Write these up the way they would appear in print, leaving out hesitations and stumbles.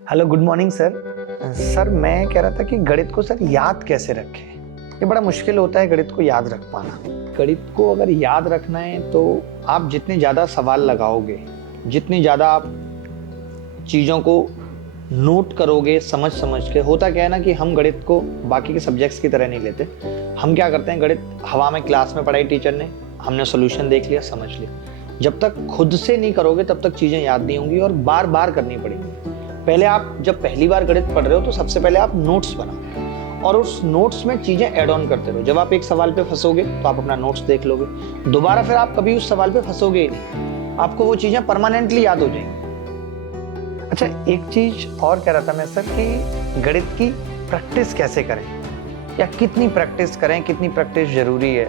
Hello, good morning sir. Sir मैं कह रहा था कि गणित को सर याद कैसे रखें। ये बड़ा मुश्किल होता है गणित को याद रख पाना। गणित को अगर याद रखना है तो आप जितने ज़्यादा सवाल लगाओगे, जितनी ज़्यादा आप चीज़ों को नोट करोगे समझ समझ के। होता क्या है ना कि हम गणित को बाकी के सब्जेक्ट्स की तरह नहीं लेते। हम क्या करते हैं, गणित हवा में क्लास में पढ़ाई टीचर ने, हमने सोल्यूशन देख लिया, समझ लिया। जब तक खुद से नहीं करोगे तब तक चीज़ें याद नहीं होंगी और बार बार करनी पड़ेंगी। पहले आप जब पहली बार गणित पढ़ रहे हो तो सबसे पहले आप नोट्स बनाओ और उस नोट्स में चीजें ऐड ऑन करते रहो। जब आप एक सवाल पे फंसोगे तो आप अपना नोट्स देख लोगे, दोबारा फिर आप कभी उस सवाल पे फंसोगे ही नहीं। आपको वो चीजें परमानेंटली याद हो जाएंगी। अच्छा, एक चीज और कह रहा था मैं सर कि गणित की प्रैक्टिस कैसे करें या कितनी प्रैक्टिस करें, कितनी प्रैक्टिस जरूरी है।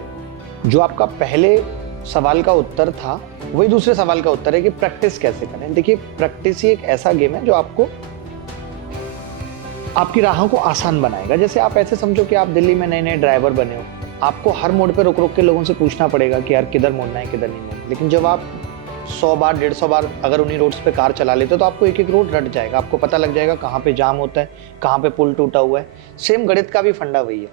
जो आपका पहले सवाल का उत्तर था वही दूसरे सवाल का उत्तर है कि प्रैक्टिस कैसे करें। देखिए, प्रैक्टिस ही एक ऐसा गेम है जो आपको आपकी राहों को आसान बनाएगा। जैसे आप ऐसे समझो कि आप दिल्ली में नए नए ड्राइवर बने हो, आपको हर मोड़ पे रुक रुक के लोगों से पूछना पड़ेगा कि यार किधर मोड़ना है, किधर नहीं मोड़ना। लेकिन जब आप 100 बार 150 बार अगर उन्हीं रोड्स पे कार चला लेते हो तो आपको एक एक रोड रट जाएगा, आपको पता लग जाएगा कहाँ पे जाम होता है, कहाँ पे पुल टूटा हुआ है। सेम गणित का भी फंडा वही है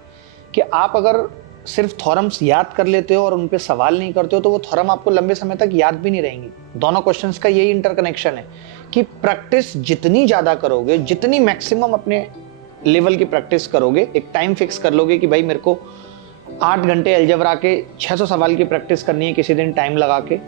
कि आप अगर सिर्फ थॉरम्स याद कर लेते हो और उन पे सवाल नहीं करते हो तो वो थॉरम आपको लंबे समय तक याद भी नहीं रहेंगी। दोनों क्वेश्चंस का यही इंटरकनेक्शन है कि प्रैक्टिस जितनी ज्यादा करोगे, जितनी मैक्सिमम अपने लेवल की प्रैक्टिस करोगे, एक टाइम फिक्स कर लोगे कि भाई मेरे को 8 घंटे अलजेब्रा के 600 सवाल की प्रैक्टिस करनी है किसी दिन टाइम लगा के,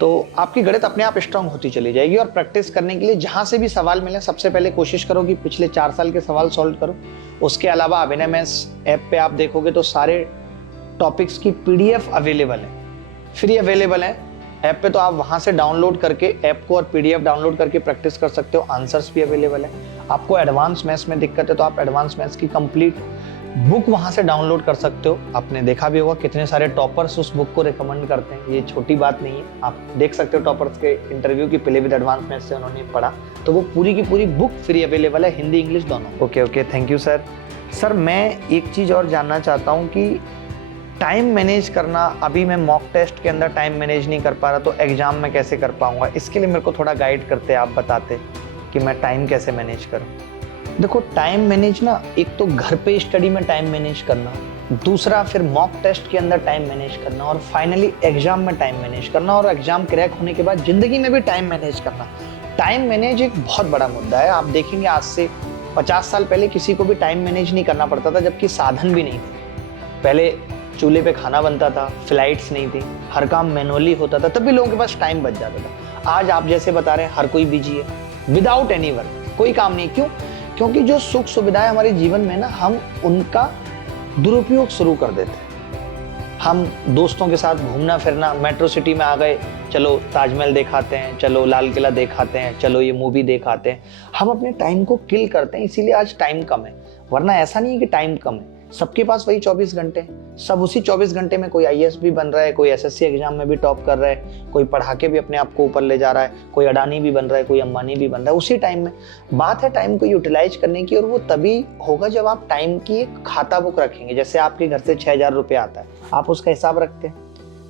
तो आपकी गणित अपने आप स्ट्रांग होती चली जाएगी। और प्रैक्टिस करने के लिए जहां से भी सवाल मिले सबसे पहले कोशिश करो कि पिछले 4 साल के सवाल सॉल्व करो। उसके अलावा अभिनय मैथ्स ऐप पे आप देखोगे तो सारे टॉपिक्स की पीडीएफ अवेलेबल है, फ्री अवेलेबल है ऐप पे। तो आप वहां से डाउनलोड करके ऐप को और पीडीएफ डाउनलोड करके प्रैक्टिस कर सकते हो। आंसर्स भी अवेलेबल है। आपको एडवांस मैथ्स में दिक्कत है तो आप एडवांस मैथ्स की कंप्लीट बुक वहां से डाउनलोड कर सकते हो। आपने देखा भी होगा कितने सारे टॉपर्स उस बुक को रिकमेंड करते हैं, ये छोटी बात नहीं है। आप देख सकते हो टॉपर्स के इंटरव्यू की प्ले विद एडवांस मैथ्स से उन्होंने पढ़ा, तो वो पूरी की पूरी बुक फ्री अवेलेबल है, हिंदी इंग्लिश दोनों। Okay, thank you sir. Sir मैं एक चीज और जानना चाहता हूँ कि टाइम मैनेज करना, अभी मैं मॉक टेस्ट के अंदर टाइम मैनेज नहीं कर पा रहा तो एग्जाम में कैसे कर पाऊंगा। इसके लिए मेरे को थोड़ा गाइड करते, आप बताते कि मैं टाइम कैसे मैनेज करूं। देखो, टाइम मैनेज ना, एक तो घर पे स्टडी में टाइम मैनेज करना, दूसरा फिर मॉक टेस्ट के अंदर टाइम मैनेज करना, और फाइनली एग्जाम में टाइम मैनेज करना, और एग्जाम क्रैक होने के बाद जिंदगी में भी टाइम मैनेज करना। टाइम मैनेज एक बहुत बड़ा मुद्दा है। आप देखेंगे आज से 50 साल पहले किसी को भी टाइम मैनेज नहीं करना पड़ता था, जबकि साधन भी नहीं थे। पहले चूल्हे पे खाना बनता था, फ्लाइट्स नहीं थी, हर काम मैनुअली होता था, तब भी लोगों के पास टाइम बच जाता था। आज आप जैसे बता रहे हैं हर कोई बिजी है, विदाउट एनी वर्क, कोई काम नहीं। क्यों? क्योंकि जो सुख सुविधाएं हमारे जीवन में ना, हम उनका दुरुपयोग शुरू कर देते हैं। हम दोस्तों के साथ घूमना फिरना, मेट्रो सिटी में आ गए, चलो ताजमहल देखाते हैं, चलो लाल किला देखाते हैं, चलो ये मूवी देखाते हैं। हम अपने टाइम को किल करते हैं, इसीलिए आज टाइम कम है। वरना ऐसा नहीं है कि टाइम कम है, सबके पास वही 24 घंटे हैं। सब उसी 24 घंटे में कोई आईएएस भी बन रहा है, कोई एसएससी एग्जाम में भी टॉप कर रहा है, कोई पढ़ा के भी अपने आप को ऊपर ले जा रहा है, कोई अडानी भी बन रहा है, कोई अंबानी भी बन रहा है उसी टाइम में। बात है टाइम को यूटिलाइज करने की, और वो तभी होगा जब आप टाइम की एक खाता बुक रखेंगे। जैसे आपके घर से 6000 रुपये आता है, आप उसका हिसाब रखते हैं,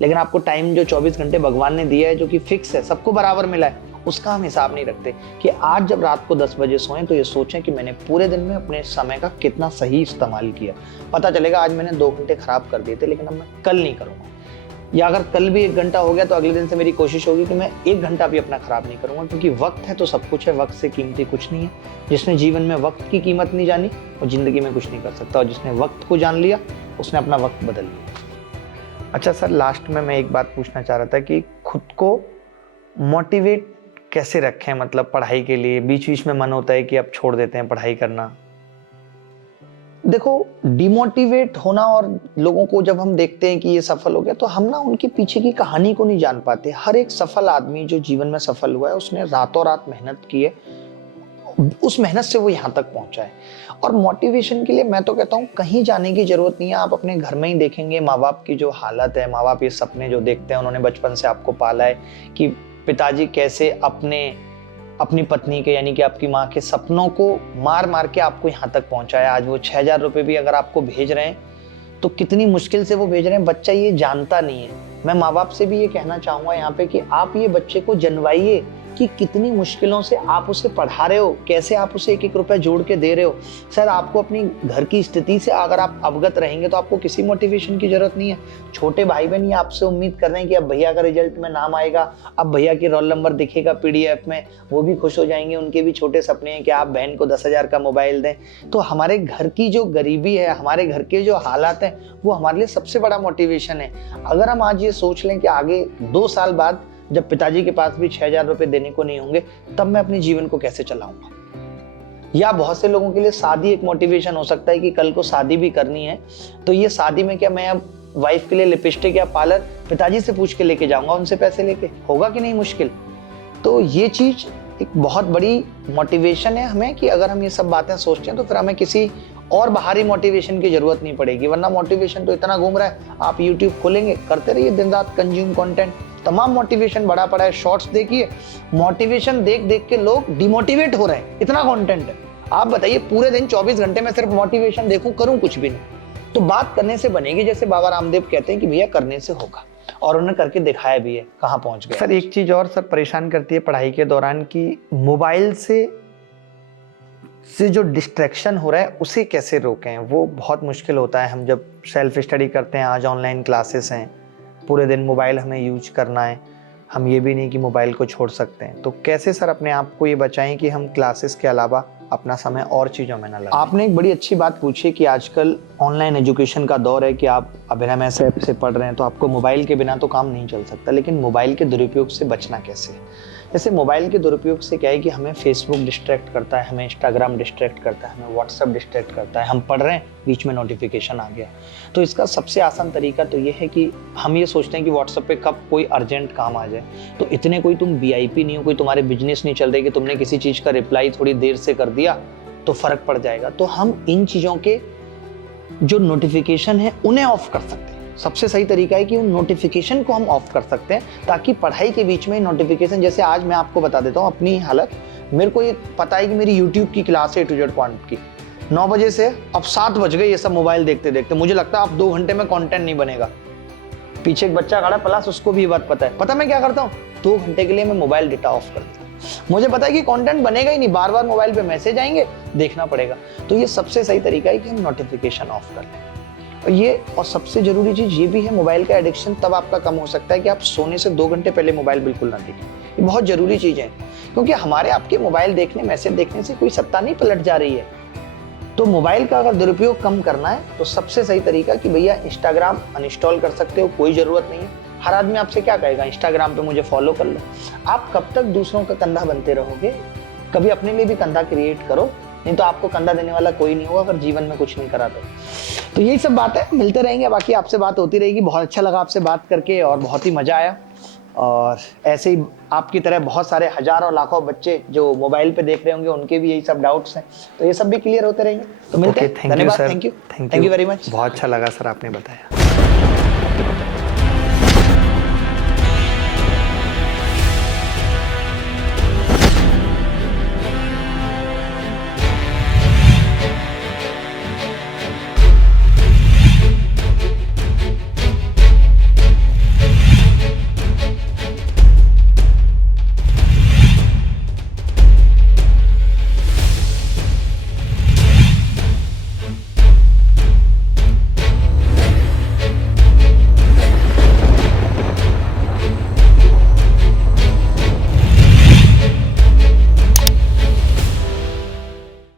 लेकिन आपको टाइम जो 24 घंटे भगवान ने दिया है, जो कि फिक्स है, सबको बराबर मिला है, उसका हम हिसाब नहीं रखते। कि आज जब रात को 10 बजे सोएं तो ये सोचें कि मैंने पूरे दिन में अपने समय का कितना सही इस्तेमाल किया। पता चलेगा आज मैंने 2 घंटे खराब कर दिए थे, लेकिन अब मैं कल नहीं करूंगा। या अगर कल भी 1 घंटा हो गया तो अगले दिन से मेरी कोशिश होगी कि मैं 1 घंटा भी अपना खराब नहीं करूंगा, क्योंकि वक्त है तो सब कुछ है, वक्त से कीमती कुछ नहीं है। जिसने जीवन में वक्त की कीमत नहीं जानी वो जिंदगी में कुछ नहीं कर सकता, और जिसने वक्त को जान लिया उसने अपना वक्त बदल लिया। अच्छा सर, लास्ट में मैं एक बात पूछना चाह रहा था कि खुद को मोटिवेट कैसे रखें, मतलब पढ़ाई के लिए। बीच बीच में मन होता है कि अब छोड़ देते हैं पढ़ाई करना। देखो, डिमोटिवेट होना, और लोगों को जब हम देखते हैं कि ये सफल हो गया तो हम ना उनके पीछे की कहानी को नहीं जान पाते। हर एक सफल आदमी जो जीवन में सफल हुआ है उसने रातों रात मेहनत की है, उस मेहनत से वो यहाँ तक पहुंचा है। और मोटिवेशन के लिए मैं तो कहता हूँ कहीं जाने की जरूरत नहीं है। आप अपने घर में ही देखेंगे माँ बाप की जो हालत है, माँ बाप ये सपने जो देखते हैं, उन्होंने बचपन से आपको पाला है कि पिताजी कैसे अपनी पत्नी के, यानी कि आपकी माँ के सपनों को मार मार के आपको यहाँ तक पहुंचाया। आज वो 6000 रुपये भी अगर आपको भेज रहे हैं तो कितनी मुश्किल से वो भेज रहे हैं, बच्चा ये जानता नहीं है। मैं माँ बाप से भी ये कहना चाहूंगा यहाँ पे कि आप ये बच्चे को जनवाइए, कि कितनी मुश्किलों से आप उसे पढ़ा रहे हो, कैसे आप उसे एक एक रुपया जोड़ के दे रहे हो। सर आपको अपनी घर की स्थिति से अगर आप अवगत रहेंगे तो आपको किसी मोटिवेशन की जरूरत नहीं है। छोटे भाई बहन ये आपसे उम्मीद कर रहे हैं कि अब भैया का रिजल्ट में नाम आएगा, अब भैया की रोल नंबर दिखेगा PDF में, वो भी खुश हो जाएंगे। उनके भी छोटे सपने हैं कि आप बहन को 10,000 का मोबाइल दें। तो हमारे घर की जो गरीबी है, हमारे घर के जो हालात हैं, वो हमारे लिए सबसे बड़ा मोटिवेशन है। अगर हम आज ये सोच लें कि आगे 2 साल बाद जब पिताजी के पास भी 6,000 रुपए देने को नहीं होंगे, तब मैं अपने जीवन को कैसे चलाऊंगा। या बहुत से लोगों के लिए शादी एक मोटिवेशन हो सकता है कि कल को शादी भी करनी है, तो ये शादी में क्या मैं अब वाइफ के लिए लिपस्टिक या पार्लर पिताजी से पूछ के लेके जाऊंगा, उनसे पैसे लेके, होगा कि नहीं मुश्किल। तो ये चीज एक बहुत बड़ी मोटिवेशन है हमें कि अगर हम ये सब बातें सोचते हैं तो फिर हमें किसी और बाहरी मोटिवेशन की जरूरत नहीं पड़ेगी। वरना मोटिवेशन तो इतना घूम रहा है, आप YouTube खोलेंगे, करते रहिए दिन रात कंज्यूम कंटेंट, तमाम मोटिवेशन बड़ा पड़ा है। शॉर्ट्स देखिए, मोटिवेशन देख देख के लोग डिमोटिवेट हो रहे हैं, इतना कंटेंट है। आप बताइए पूरे दिन 24 घंटे में सिर्फ मोटिवेशन देखूं, करूं कुछ भी नहीं। तो बात करने से बनेगी, जैसे बाबा रामदेव कहते हैं कि भैया करने से होगा, और उन्होंने करके दिखाया भी है, कहाँ पहुंच गए। सर एक चीज और सर परेशान करती है पढ़ाई के दौरान कि मोबाइल से जो डिस्ट्रैक्शन हो रहा है उसे कैसे रोकें, वो बहुत मुश्किल होता है। हम जब सेल्फ स्टडी करते हैं, आज ऑनलाइन क्लासेस हैं, पूरे दिन मोबाइल हमें यूज करना है, हम ये भी नहीं कि मोबाइल को छोड़ सकते हैं। तो कैसे सर अपने आप को ये बचाएं कि हम क्लासेस के अलावा अपना समय और चीज़ों में ना लगाएं। आपने एक बड़ी अच्छी बात पूछी कि आजकल ऑनलाइन एजुकेशन का दौर है कि आप अभिनव ऐप से पढ़ रहे हैं, तो आपको मोबाइल के बिना तो काम नहीं चल सकता। लेकिन मोबाइल के दुरुपयोग से बचना कैसे। जैसे मोबाइल के दुरुपयोग से क्या है कि हमें फेसबुक डिस्ट्रैक्ट करता है, हमें इंस्टाग्राम डिस्ट्रैक्ट करता है, हमें व्हाट्सएप डिस्ट्रैक्ट करता है। हम पढ़ रहे हैं, बीच में नोटिफिकेशन आ गया। तो इसका सबसे आसान तरीका तो ये है कि हम ये सोचते हैं कि व्हाट्सएप पे कब कोई अर्जेंट काम आ जाए, तो इतने कोई तुम VIP नहीं हो, कोई तुम्हारे बिजनेस नहीं चल रही कि तुमने किसी चीज़ का रिप्लाई थोड़ी देर से कर दिया तो फर्क पड़ जाएगा। तो हम इन चीज़ों के जो नोटिफिकेशन है उन्हें ऑफ कर सकते हैं। सबसे सही तरीका है कि उन नोटिफिकेशन को हम ऑफ कर सकते हैं, ताकि पढ़ाई के बीच में नोटिफिकेशन, जैसे आज मैं आपको बता देता हूँ अपनी हालत। मेरे को ये पता है कि मेरी YouTube की क्लास है A to Z क्वांट की, 9 बजे से अब 7 बज गए ये सब मोबाइल देखते देखते। मुझे लगता है अब 2 घंटे में कंटेंट नहीं बनेगा। पीछे एक बच्चा खड़ा, प्लस उसको भी ये बात पता है। पता मैं क्या करता हूँ, 2 घंटे के लिए मैं मोबाइल डेटा ऑफ कर देता हूँ। मुझे पता है कि कंटेंट बनेगा ही नहीं, बार बार मोबाइल पे मैसेज आएंगे, देखना पड़ेगा। तो ये सबसे सही तरीका है कि हम नोटिफिकेशन ऑफ कर लें। और सबसे जरूरी चीज ये भी है, मोबाइल का एडिक्शन तब आपका कम हो सकता है कि आप सोने से 2 घंटे पहले मोबाइल बिल्कुल ना देखें। ये बहुत जरूरी चीज है, क्योंकि हमारे आपके मोबाइल देखने, मैसेज देखने से कोई सत्ता नहीं पलट जा रही है। तो मोबाइल का अगर दुरुपयोग कम करना है तो सबसे सही तरीका कि भैया इंस्टाग्राम अनइंस्टॉल कर सकते हो, कोई जरूरत नहीं है। हर आदमी आपसे क्या कहेगा, इंस्टाग्राम पे मुझे फॉलो कर लो। आप कब तक दूसरों का कंधा बनते रहोगे, कभी अपने लिए भी कंधा क्रिएट करो, नहीं तो आपको कंधा देने वाला कोई नहीं होगा अगर जीवन में कुछ नहीं करा तो यही सब बात है, मिलते रहेंगे, बाकी आपसे बात होती रहेगी। बहुत अच्छा लगा आपसे बात करके और बहुत ही मजा आया। और ऐसे ही आपकी तरह बहुत सारे हजारों लाखों बच्चे जो मोबाइल पे देख रहे होंगे, उनके भी यही सब डाउट्स हैं, तो ये सब भी क्लियर होते रहेंगे। तो मिलते हैं, धन्यवाद, थैंक यू वेरी मच। बहुत अच्छा लगा सर आपने बताया।